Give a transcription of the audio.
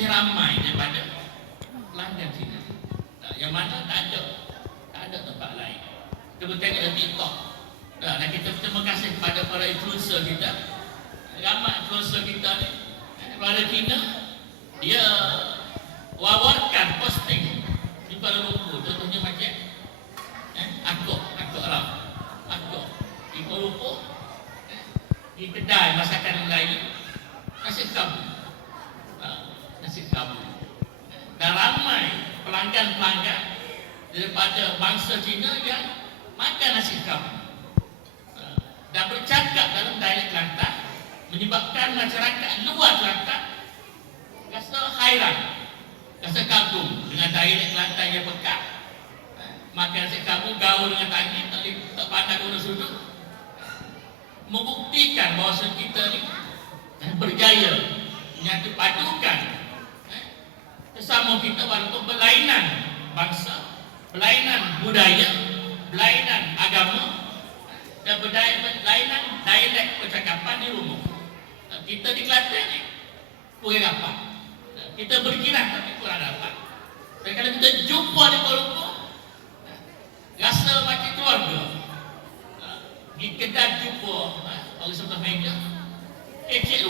lebih ramai daripada pelanggan sini. Yang mana tak ada, tak ada tempat lain. Kita tengok dalam TikTok. Nah, dan kita terima kasih kepada para influencer kita. Ramai influencer kita ni, eh, pada China, dia wawarkan posting di Kuala Lumpur. Contohnya macam eh, aku, aku Arab. Aku di Kuala Lumpur, eh, di kedai masakan Melayu, nasi kamu. Ah, nasi kamu. Dan ramai pelanggan-pelanggan daripada bangsa Cina yang makan nasi kamu. Ah, Dan bercakap dalam dialek Kelantan menyebabkan masyarakat luar Kelantan rasa hairan, rasa kagum dengan dialek Kelantan yang pekat. Ah, Makan nasi kamu gaul dengan tangan, tak, tak pandang urus sudut. Membuktikan bahawa kita ni berjaya menyatu padukan sesama kita walaupun berlainan bangsa, berlainan budaya, berlainan agama dan berlainan dialek percakapan di rumah. Eh, Kita di Kelantan ni kurang rapat. Eh, Kita berkira tapi kurang rapat. Dan kalau kita jumpa di Kuala Lumpur, eh, rasa macam keluarga. Eh, Di kedai jumpa eh, orang sebelah meja, kecil